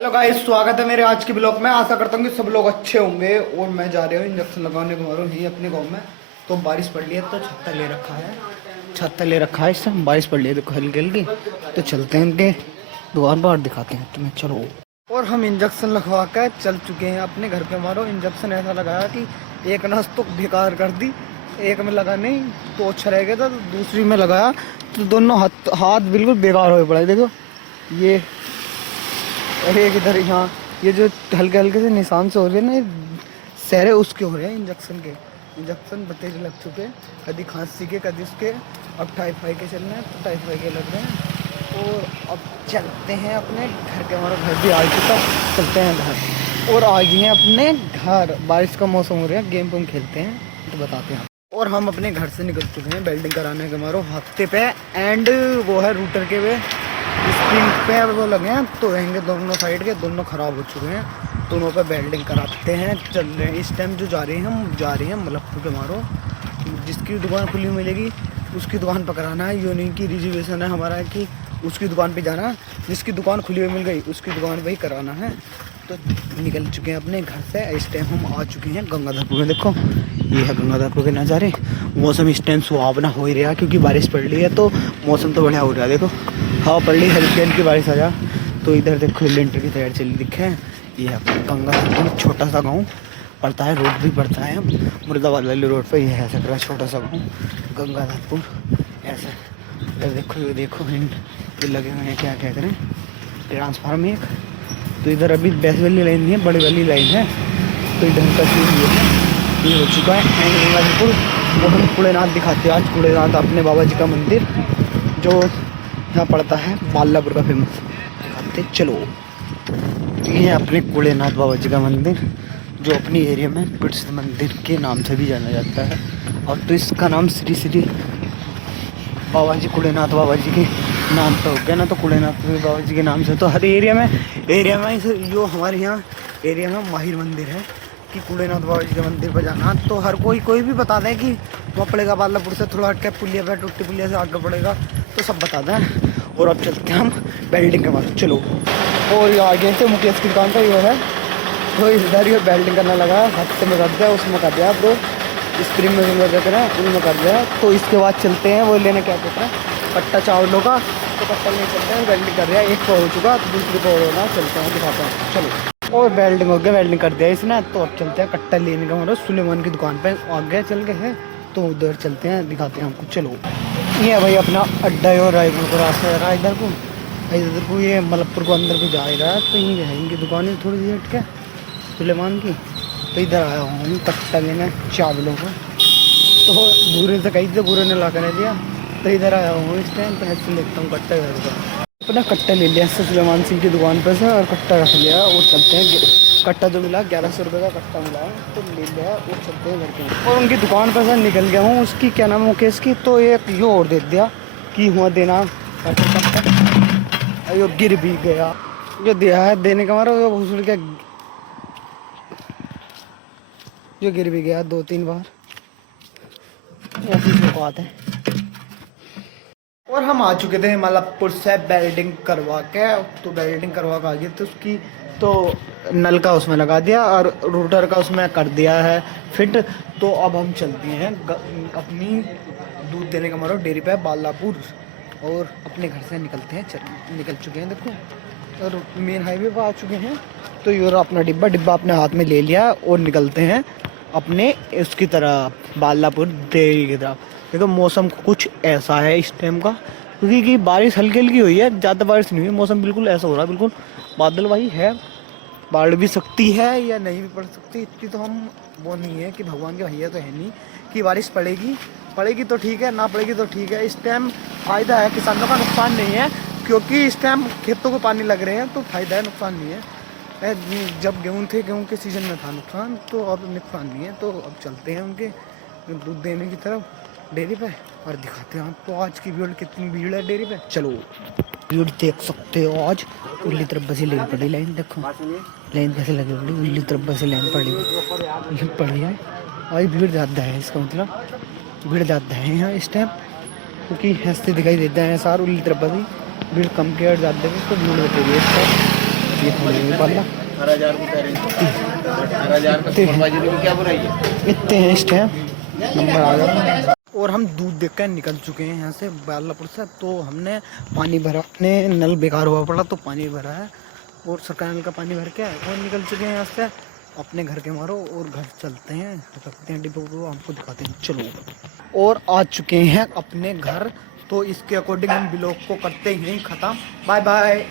Hello guys, स्वागत है मेरे आज के ब्लॉग में। आशा करता हूँ कि सब लोग अच्छे होंगे। और मैं जा रहा हूँ इंजेक्शन लगाने को मारो ही अपने गांव में। तो बारिश पड़ रही है तो छत्ता ले रखा है। इससे बारिश पड़ रही है तो हल्की हल्की। तो चलते हैं उनके दुकान पर और दिखाते हैं तुम्हें। चलो। और हम इंजेक्शन लगवा कर चल चुके हैं अपने घर पे। मारो इंजेक्शन ऐसा लगाया कि एक नस तो बेकार कर दी। एक में लगा नहीं तो अच्छा रह गया था, तो दूसरी में लगाया तो दोनों हाथ बिल्कुल बेकार हो पड़ा। देखो ये एक इधर यहाँ ये जो हल्के हल्के से निशान से हो रहे हैं ना, ये सहरे उसके हो रहे हैं इंजेक्शन के। इंजेक्शन बतेज लग चुके हैं, कभी खांसी के कभी उसके। अब टाइफाइड के चल रहे हैं तो टाइफाइड के लग रहे हैं। और अब चलते हैं अपने घर के। हमारा घर भी आ चुका, चलते हैं घर। और आ गए हैं अपने घर। बारिश का मौसम हो रहा है, गेम खेलते हैं तो बताते हैं। और हम अपने घर से निकल चुके हैं वेल्डिंग कराने के मारो हफ्ते पे। एंड वो है रूटर के वे स्प्रिंग पे वो लगे हैं तो रहेंगे दोनों साइड के, दोनों ख़राब हो चुके हैं। दोनों पे वेल्डिंग कराते हैं। चल रहे हैं इस टाइम जो जा रहे हैं, हम जा रहे हैं मलकपुर के मारो। जिसकी दुकान खुली मिलेगी उसकी दुकान पर कराना है। ये नहीं कि रिजर्वेशन है हमारा कि उसकी दुकान पे जाना। जिसकी दुकान खुली हुई मिल गई उसकी दुकान पे ही कराना है। तो निकल चुके हैं अपने घर से। इस टाइम हम आ चुके हैं गंगाधरपुर में। देखो ये है गंगाधरपुर के नज़ारे। मौसम इस टाइम सुहावना हो ही रहा क्योंकि बारिश पड़ रही है, तो मौसम तो बढ़िया हो रहा है। देखो हवा पड़ रही, हल्की हल्की बारिश आ जा। तो इधर देखो लेंटर की तैयारी चली दिखे। ये है गंगाधरपुर, छोटा सा गाँव पड़ता है, रोड भी पड़ता है मुर्दाबाद वाली रोड पर। यह ऐसा करा छोटा सा गाँव गंगाधरपुर ऐसा। इधर देखो ये देखो हिंड ये लगे हुए हैं, क्या क्या करें ट्रांसफार्म एक। तो इधर अभी बैस वाली लाइन नहीं है, बड़ी वाली लाइन है। तो इधर का ये हो चुका है एंड गंगाधरपुर। वो हम कुड़ेनाथ दिखाते हैं आज। कुड़ेनाथ अपने बाबा जी का मंदिर जो यहाँ पड़ता है, बालापुर का फेमस दिखाते चलो। ये है अपने कुड़ेनाथ बाबा जी का मंदिर जो अपनी एरिया में प्रसिद्ध मंदिर के नाम से भी जाना जाता है। और तो इसका नाम श्री श्री बाबा जी कुड़ेनाथ बाबा जी के नाम पे हो गया ना। तो कुड़ेनाथ बाबा जी के नाम से तो हर एरिया में जो हमारे यहाँ एरिया में माहिर मंदिर है कि कुड़ेनाथ बाबा जी के मंदिर पर जाना। तो हर कोई भी बता दें कि वहाँ पड़ेगा बालापुर से थोड़ा हट के पुलिया पे, टूटी पुलिया से आगे पड़ेगा, तो सब बता दें। और अब चलते हैं हम वेल्डिंग के बाद। चलो। और आगे से मुकेश की दुकान का ये है, तो इधर ही वेल्डिंग करने लगा। हाथ से में कर दिया, उसमें कर दिया, दो स्प्रिंग में वगैरह हैं उनमें कर दिया। तो इसके बाद चलते हैं वो लेने, क्या कहते हैं, कट्टा चावलों का। तो कट्टा ले चलते हैं, वेल्डिंग कर रहा है। एक को हो चुका, दूसरी को होना, चलते हैं दिखाते हैं। चलो। और वेल्डिंग हो गया, वेल्डिंग कर दिया इसने। तो अब चलते हैं कट्टा लेने का मतलब सुलेमान की दुकान पे आगे चल गए हैं। तो उधर चलते हैं, दिखाते हैं हमको। चलो। ये है भाई अपना अड्डा है और रायपुर को रास्ता रहा इधर को ये मलकपुर को अंदर को जा ही रहा है। तो ये है इनकी दुकान थोड़ी सी हट के सुलेमान की। तो इधर आया हूँ कट्टा लेने चावलों का। तो भूरे से कहीं से भूरे ने ला कर दिया। तो इधर आया हूँ इस टाइम पे ऐसे देखता हूँ कट्टा घर का। अपना कट्टा ले लिया सुलेमान सिंह की दुकान पर से और कट्टा रख लिया। और चलते हैं, कट्टा जो मिला 1100 रुपये का कट्टा मिला है तो ले लिया और चलते हैं घर के। और उनकी दुकान पर से निकल गया हूँ। उसकी क्या नाम है मुकेश की, तो एक यो और दे दिया कि हुआ देना यो गिर भी गया। जो दिया है देने का मारा वो भूसुड़ के जो गिर भी गया 2-3 बार। ऐसी बात है। और हम आ चुके थे मलकपुर से वेल्डिंग करवा के। तो वेल्डिंग करवा के आ गए तो उसकी तो नल का उसमें लगा दिया और रूटर का उसमें कर दिया है फिट। तो अब हम चलते हैं अपनी दूध देने का मारो डेयरी पे बालापुर। और अपने घर से निकलते हैं, निकल चुके हैं देखो। और मेन हाईवे पर आ चुके हैं। तो ये अपना डिब्बा अपने हाथ में ले लिया और निकलते हैं अपने उसकी तरफ, बालापुर डेयरी की तरफ। देखो मौसम कुछ ऐसा है इस टाइम का, क्योंकि बारिश हल्की हल्की हुई है, ज़्यादा बारिश नहीं हुई। मौसम बिल्कुल ऐसा हो रहा है, बिल्कुल बादल वाही है। बाढ़ भी सकती है या नहीं भी पड़ सकती, इतनी तो हम वो नहीं है कि भगवान के भैया तो है नहीं कि बारिश पड़ेगी तो ठीक है, ना पड़ेगी तो ठीक है। इस टाइम फ़ायदा है, किसानों का नुकसान नहीं है क्योंकि इस टाइम खेतों को पानी लग रहे हैं। तो फ़ायदा है, नुकसान नहीं है। जब गेहूँ के सीज़न में था नुकसान, तो अब नुकसान नहीं है। तो अब चलते हैं उनके दूध देने की तरफ डेयरी पे और दिखाते हैं आपको आज की भीड़, कितनी भीड़ है डेयरी पे। चलो। भीड़ देख सकते हो आज उल्ली तरफ बसी लेन पड़ी। लाइन देखो, लाइन कैसे लगी पड़ी, उल्ली तरफ बसी लाइन पड़ी है। आज भीड़ ज़्यादा है, इसका मतलब भीड़ ज़्यादा है यहाँ इस टाइम, क्योंकि हंसते दिखाई देता है सार उल्ली तरफ बसी। भीड़ कम के और ज़्यादा है तो भीड़ होती है इस टाइम। ये थोड़ी वाला 18,000 को कह रहे हैं, 18,000 का सुपरवाइजर की क्या बुराई है। इतने हैं इस टाइम नंबर आ गया। और हम दूध देख कर निकल चुके हैं यहाँ से बालापुर से। तो हमने पानी भरा, अपने नल बेकार हुआ पड़ा तो पानी भरा है और सरकार नल का पानी भर के और निकल चुके हैं यहाँ से अपने घर के मारो। और घर चलते हैं, रखते हैं डिब्बे को, आपको दिखाते हैं। चलो, और आ चुके हैं अपने घर। तो इसके अकॉर्डिंग हम ब्लॉग को करते हैं ख़त्म। Bye bye.